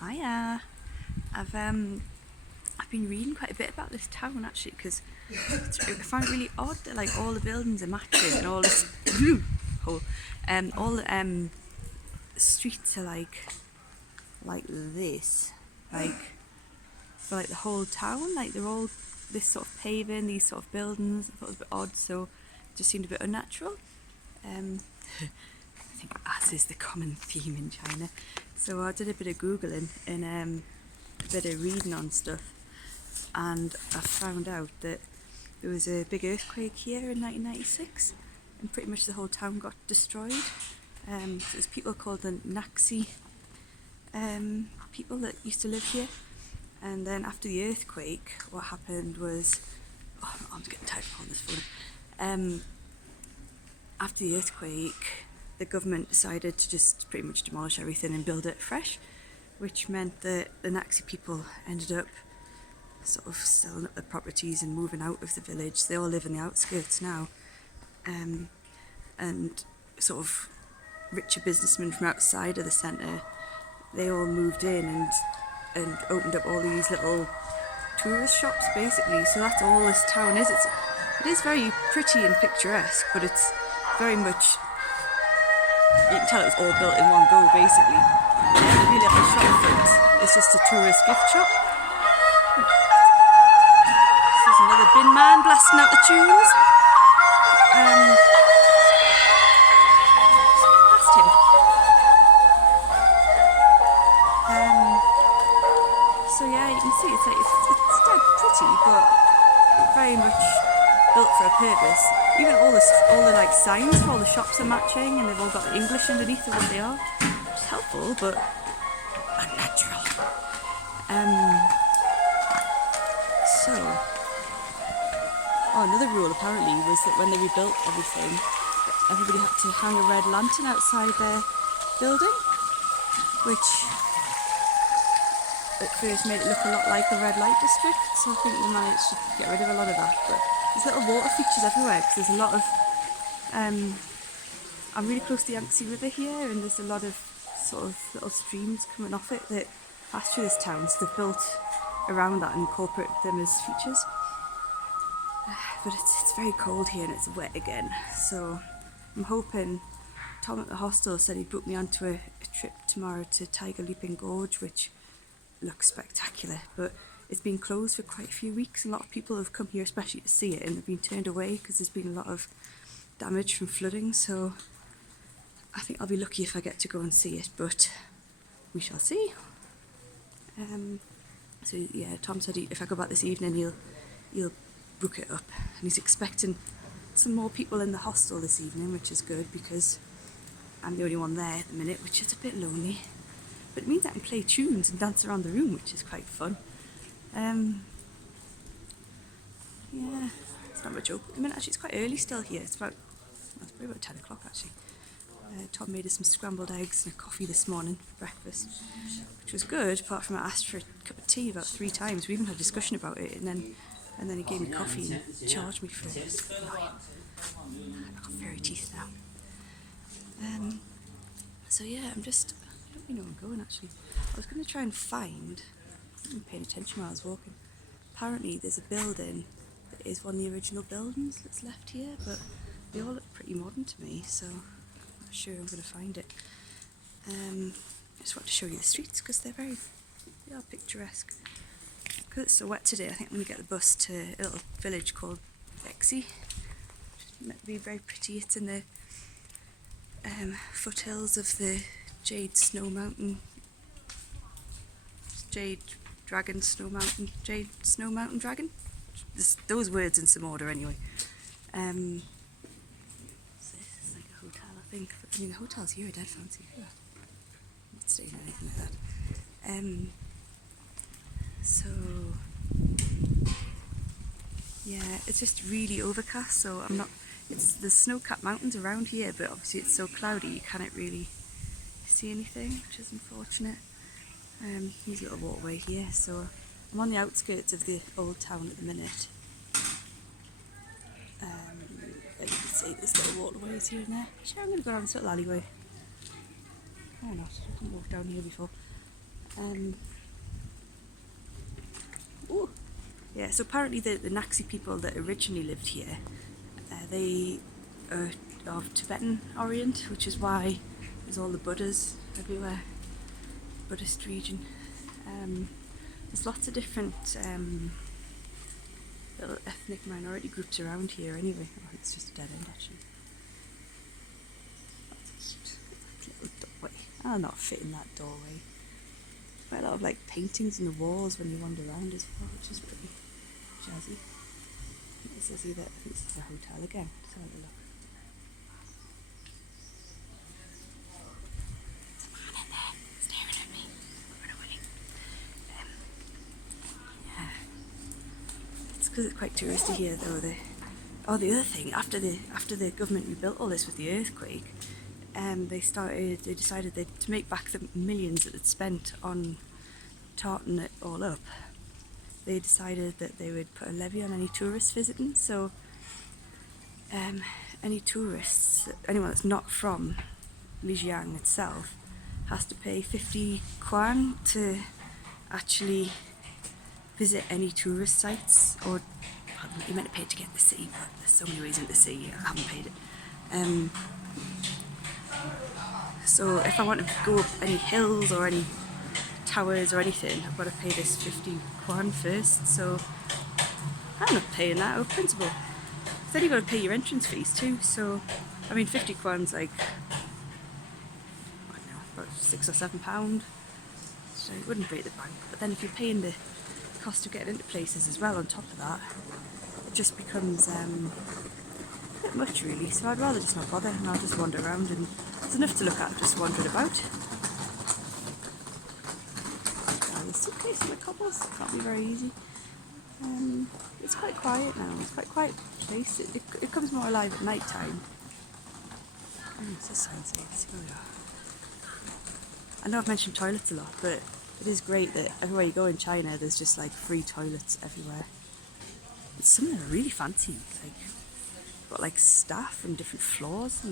Hiya. I've been reading quite a bit about this town actually because I find it really odd that like all the buildings are matching and all this all the streets are like this, like for like the whole town, like they're all this sort of paving, these sort of buildings. I thought it was a bit odd, so it just seemed a bit unnatural. I think as is the common theme in China. So I did a bit of Googling and a bit of reading on stuff, and I found out that there was a big earthquake here in 1996 and pretty much the whole town got destroyed. There's people called the Naxi people that used to live here, and then after the earthquake what happened was, oh, my arm's getting tired on this phone. After the earthquake the government decided to just pretty much demolish everything and build it fresh, which meant that the Naxi people ended up sort of selling up their properties and moving out of the village. They all live in the outskirts now, and sort of richer businessmen from outside of the centre, they all moved in and opened up all these little tourist shops basically. So that's all this town is. It is very pretty and picturesque, but it's very much, you can tell it was all built in one go basically. Every little shop front is just a tourist gift shop. This is another bin man blasting out the tunes. Past him. So yeah, you can see it's dead pretty, but very much built for a purpose. Even all the like signs for all the shops are matching, and they've all got English underneath of what they are, which is helpful but unnatural. Another rule apparently was that when they rebuilt everything, everybody had to hang a red lantern outside their building, which at first made it look a lot like a red light district. So I think they managed to get rid of a lot of that. But there's little water features everywhere because there's a lot of. I'm really close to the Yangtze River here, and there's a lot of sort of little streams coming off it that pass through this town. So they've built around that and incorporated them as features. But it's very cold here and it's wet again. So I'm hoping. Tom at the hostel said he'd book me onto a trip tomorrow to Tiger Leaping Gorge, which looks spectacular, but it's been closed for quite a few weeks. A lot of people have come here especially to see it, and they've been turned away because there's been a lot of damage from flooding. So I think I'll be lucky if I get to go and see it, but we shall see. So yeah, Tom said if I go back this evening he'll book it up, and he's expecting some more people in the hostel this evening, which is good because I'm the only one there at the minute, which is a bit lonely. But it means I can play tunes and dance around the room, which is quite fun. Yeah, it's not much open. I mean, actually, it's quite early still here. It's probably about 10 o'clock actually. Tom made us some scrambled eggs and a coffee this morning for breakfast, which was good. Apart from I asked for a cup of tea about 3 times. We even had a discussion about it, and then he gave me coffee and charged me for it. It's annoying. I've got fairy teeth now. So yeah, I don't really know where I'm going actually. I was going to try and find, I wasn't paying attention while I was walking. Apparently there's a building that is one of the original buildings that's left here, but they all look pretty modern to me, so I'm not sure I'm going to find it. I just want to show you the streets because they are picturesque. Because it's so wet today, I think I'm going to get the bus to a little village called Bexy, which is meant to be very pretty. It's in the foothills of the Jade Snow Mountain Dragon. Those words in some order anyway. So this is like a hotel, I think. But, I mean, the hotels here are dead fancy. I'm not staying in anything like that. So yeah, it's just really overcast, so there's snow-capped mountains around here, but obviously it's so cloudy you can't really see anything, which is unfortunate. There's a little waterway here, so I'm on the outskirts of the old town at the minute. You can see there's little waterways here and there. Actually, I'm going to go down this little alleyway. Why not? I haven't walked down here before. Ooh. Yeah, so apparently the Naxi people that originally lived here, they are of Tibetan orient, which is why there's all the Buddhas everywhere, Buddhist region. There's lots of different little ethnic minority groups around here anyway. Oh, it's just a dead end actually. That's just a little doorway. I'll not fit in that doorway. Quite a lot of like paintings in the walls when you wander around as well, which is really jazzy. This is either, I think this is a hotel again. Let's have a look. There's a man in there staring at me. Run away. Yeah. It's because it's quite touristy here though. The other thing, after the government rebuilt all this with the earthquake, they decided that to make back the millions that they'd spent on tarting it all up, they decided that they would put a levy on any tourists visiting. So any tourists, anyone that's not from Lijiang itself, has to pay 50 yuan to actually visit any tourist sites. Or you meant to pay to get in the city, but there's so many ways into the city, I haven't paid it. So if I want to go up any hills or any towers or anything, I've got to pay this 50 yuan first. So I'm not paying that out of principle. Then you've got to pay your entrance fees too. So I mean, 50 yuan's like, I don't know, about £6 or £7. So it wouldn't break the bank. But then if you're paying the cost of getting into places as well on top of that, it just becomes a bit much really. So I'd rather just not bother, and I'll just wander around, and there's enough to look at just wandering about. The suitcase and the cobbles, it can't be very easy. It's quite quiet now, it's quite a quiet place. It comes more alive at night time. What's this sign say? Let's see where we are. I know I've mentioned toilets a lot, but it is great that everywhere you go in China there's just like free toilets everywhere. And some of them are really fancy, like got like staff and different floors,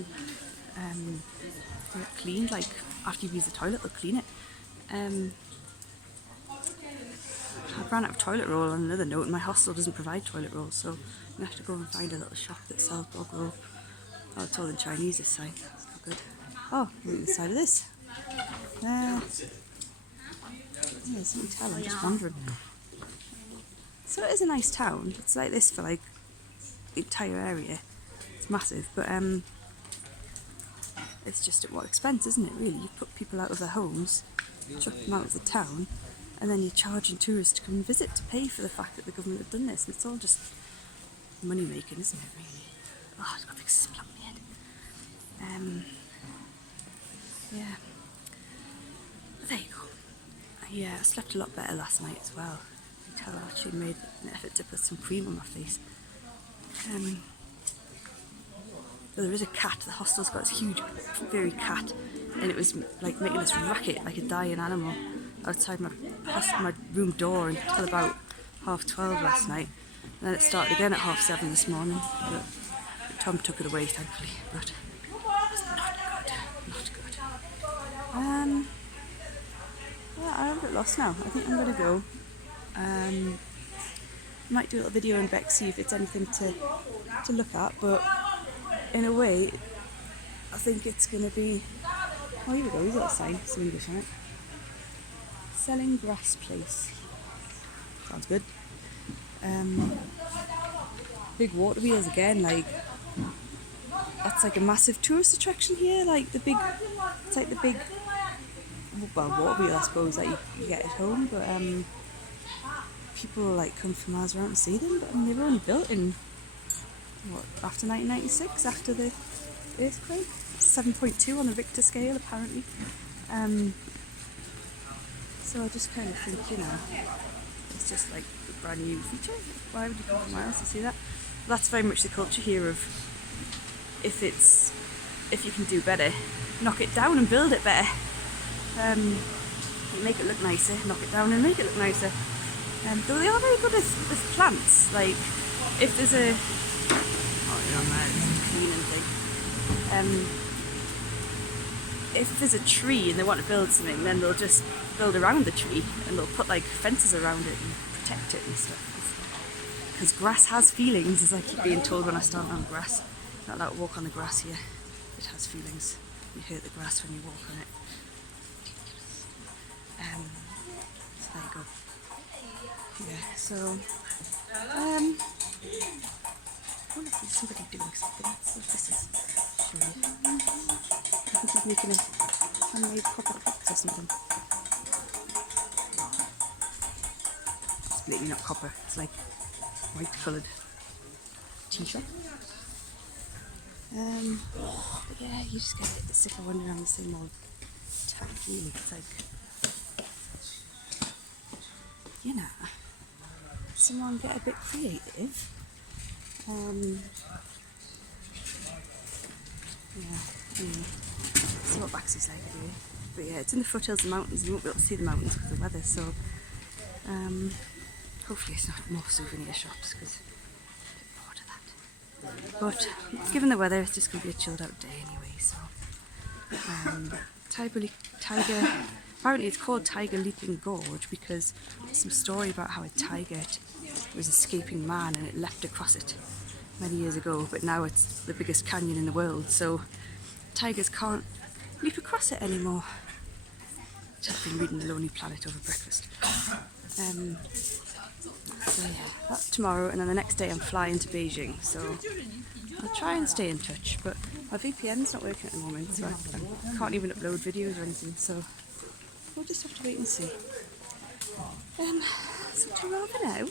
and they're cleaned, like after you've used the toilet they'll clean it. I ran out of toilet roll on another note, and my hostel doesn't provide toilet roll, so I'm going to have to go and find a little shop that sells bog roll. Oh, it's all in Chinese this side, that's not good. Oh, look at the side of this. Yeah, something to tell, I'm just wondering. So it is a nice town. It's like this for like the entire area. It's massive, but it's just at what expense, isn't it really? You put people out of their homes, chuck them out of the town, and then you're charging tourists to come and visit to pay for the fact that the government have done this. And it's all just money making, isn't it really? Oh, I've got things splat in my head. Yeah. But there you go. Yeah, I slept a lot better last night as well. I can tell I actually made an effort to put some cream on my face. Well, there is a cat. The hostel's got this huge furry cat, and it was like making this racket like a dying animal outside my room door until about 12:30 last night. And then it started again at 7:30 this morning. But Tom took it away, thankfully. But it's not good. Not good. Yeah, I'm a bit lost now. I think I'm gonna go. I might do a little video in Beck, see if it's anything to look at, but in a way I think it's gonna be, oh here we go, he's got a sign, it's English on it. Selling grass place. Sounds good. Big water wheels again, like that's like a massive tourist attraction here, like the big, it's like the big, well, water wheel I suppose that you get at home, but people like come from miles around to see them, but I mean they were only built in after 1996, after the earthquake. 7.2 on the Richter scale apparently. So I just kind of think, you know, it's just like a brand new feature. Why would you come from miles to see that? That's very much the culture here of if you can do better, knock it down and build it better. Make it look nicer, knock it down and make it look nicer. Though they are very good with plants. Like if there's a cleaning thing. if there's a tree and they want to build something, then they'll just build around the tree and they'll put like fences around it and protect it and stuff. Because grass has feelings, as I keep being told when I stand on grass. Not allowed to walk on the grass here. It has feelings. You hurt the grass when you walk on it. So there you go. Yeah, so I wonder if there's somebody doing something. Let's see what this is. Show you. I think he's making a handmade copper pots or something. It's completely not copper, it's like white coloured t-shirt. But yeah, you just get a bit sick of wandering around the same old town. It's like, you know, someone get a bit creative. Yeah, anyway, see what Baxy's like anyway. But yeah, it's in the foothills of the mountains, you won't be able to see the mountains because of the weather, so hopefully it's not more souvenir shops because I'm a bit bored of that. But given the weather, it's just going to be a chilled out day anyway, so tiger, apparently it's called Tiger Leaping Gorge because there's some story about how a tiger was escaping man and it leapt across it many years ago, but now it's the biggest canyon in the world, so tigers can't leap across it anymore. I've been reading The Lonely Planet over breakfast. So yeah, that's tomorrow, and then the next day I'm flying to Beijing, so I'll try and stay in touch, but my VPN's not working at the moment, so I can't even upload videos or anything, so we'll just have to wait and see. So to rather now.